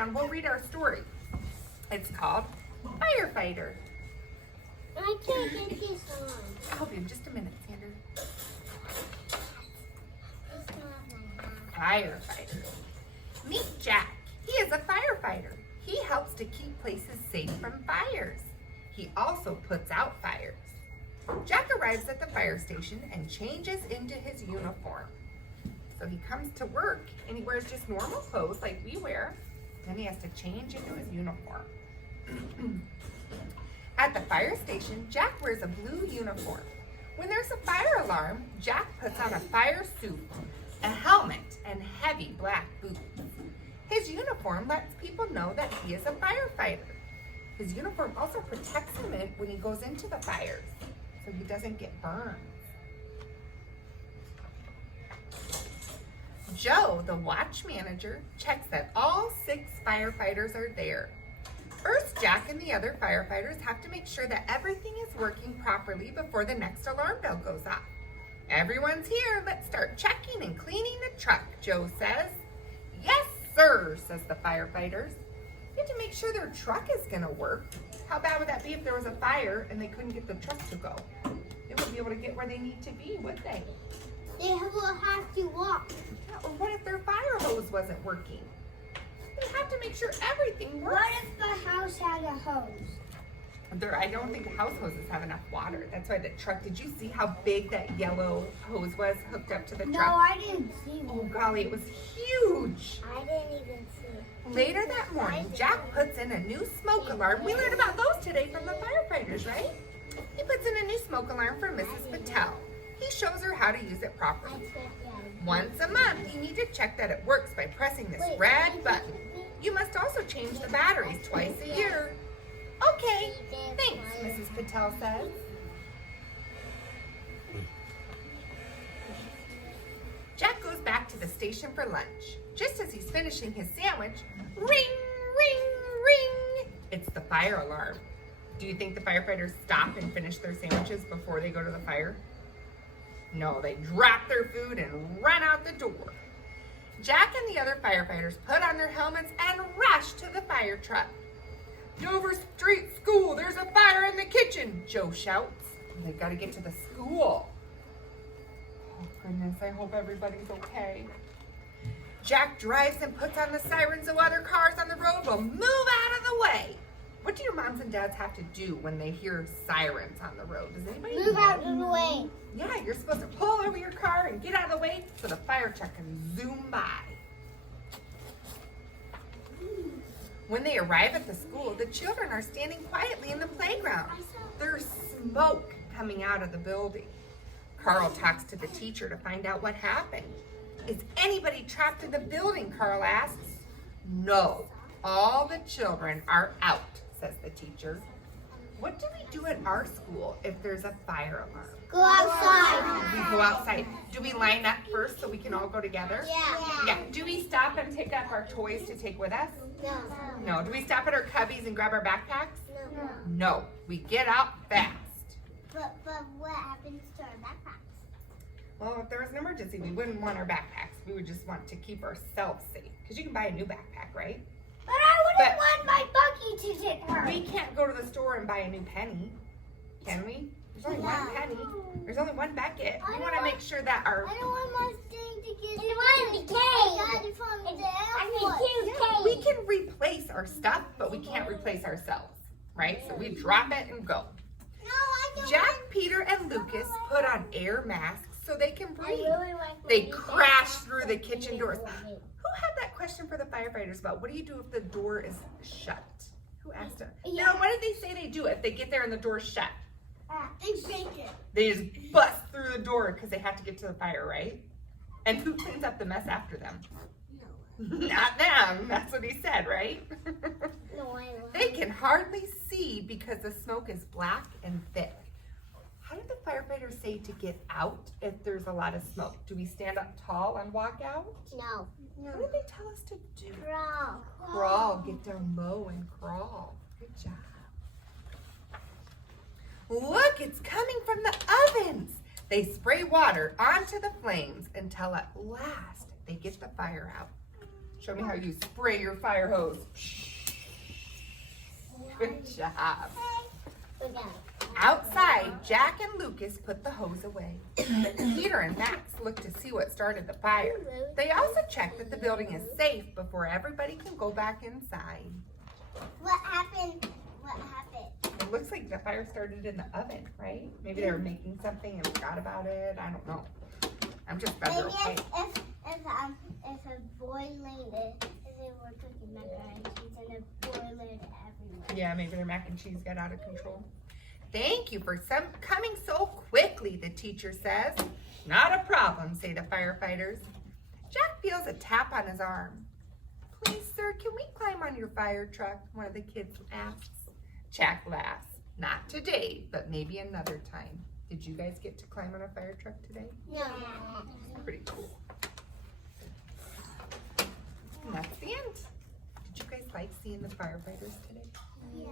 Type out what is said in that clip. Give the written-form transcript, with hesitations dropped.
down, we'll read our story. It's called Firefighter. I can't get this on. I'll help you in just a minute, Sandra. Firefighter. Meet Jack. He is a firefighter. He helps to keep places safe from fires. He also puts out fires. Jack arrives at the fire station and changes into his uniform. So he comes to work and he wears just normal clothes like we wear. Then he has to change into his uniform. At the fire station, Jack wears a blue uniform. When there's a fire alarm, Jack puts on a fire suit, a helmet, and heavy black boots. His uniform lets people know that he is a firefighter. His uniform also protects him when he goes into the fires, so he doesn't get burned. Joe, the watch manager, checks that all 6 firefighters are there. First, Jack and the other firefighters have to make sure that everything is working properly before the next alarm bell goes off. Everyone's here. Let's start checking and cleaning the truck, Joe says. Yes, sir, says the firefighters. You have to make sure their truck is going to work. How bad would that be if there was a fire and they couldn't get the truck to go? They wouldn't be able to get where they need to be, would they? They will have to walk. Yeah, or what if their fire hose wasn't working? They have to make sure everything works. What if the house had a hose? I don't think the house hoses have enough water. That's why the truck, did you see how big that yellow hose was hooked up to the truck? No, I didn't see it. Oh golly, it was huge. I didn't even see it. Later that morning, Jack puts in a new smoke alarm. We learned about those today from the firefighters, right? He puts in a new smoke alarm for Mrs. Patel. He shows her how to use it properly. Once a month, you need to check that it works by pressing this red button. You must also change the batteries twice a year. Okay, thanks, Mrs. Patel says. Jack goes back to the station for lunch. Just as he's finishing his sandwich, ring, ring, ring. It's the fire alarm. Do you think the firefighters stop and finish their sandwiches before they go to the fire? No, they drop their food and run out the door. Jack and the other firefighters put on their helmets and rush to the fire truck. Dover Street School, there's a fire in the kitchen, Joe shouts. They've got to get to the school. Oh goodness, I hope everybody's okay. Jack drives and puts on the sirens so other cars on the road will move out of the way. What do your moms and dads have to do when they hear sirens on the road? Does anybody Move know? out of the way. Yeah, you're supposed to pull over your car and get out of the way so the fire truck can zoom by. When they arrive at the school, the children are standing quietly in the playground. There's smoke coming out of the building. Carl talks to the teacher to find out what happened. Is anybody trapped in the building? Carl asks. No, all the children are out, says the teacher. What do we do at our school if there's a fire alarm? Go outside. We go outside. Do we line up first so we can all go together? Yeah. Yeah. Do we stop and pick up our toys to take with us? No. No. Do we stop at our cubbies and grab our backpacks? No. No. We get out fast. But what happens to our backpacks? Well, if there was an emergency, we wouldn't want our backpacks. We would just want to keep ourselves safe. Because you can buy a new backpack, right? But I wouldn't want my buggy to get hurt. We can't go to the store and buy a new penny, can we? There's only one penny. There's only one bucket. We want to make sure that our... I don't want my thing to get hurt. I got it from the airport. We can replace our stuff, but we can't replace ourselves, right? So we drop it and go. No, I don't. Jack, Peter, and Lucas put on air masks so they can breathe. really like They crash through the kitchen doors. Who had that question for the firefighters about what do you do if the door is shut? Who asked it? Yeah. Now, what did they say they do if they get there and the door's shut? They bake it. They just bust through the door because they have to get to the fire, right? And who cleans up the mess after them? Not them. That's what he said, right? No, I won't. They can hardly see because the smoke is black and thick. How did the firefighters say to get out if there's a lot of smoke? Do we stand up tall and walk out? No. What did they tell us to do? Crawl. Crawl, get down low and crawl. Good job. Look, it's coming from the ovens. They spray water onto the flames until at last they get the fire out. Show me how you spray your fire hose. Good job. Outside, Jack and Lucas put the hose away. Peter and Max looked to see what started the fire. They also checked that the building is safe before everybody can go back inside. What happened? What happened? It looks like the fire started in the oven, right? Maybe they were making something and forgot about it. I don't know. I'm just Maybe okay. if a boiling if they were cooking macaroni and cheese and a boiler everywhere. Yeah, maybe their mac and cheese got out of control. Thank you for coming so quickly, the teacher says. Not a problem, say the firefighters. Jack feels a tap on his arm. Please, sir, can we climb on your fire truck? One of the kids asks. Jack laughs. Not today, but maybe another time. Did you guys get to climb on a fire truck today? No. Pretty cool. And that's the end. Did you guys like seeing the firefighters today? Yeah.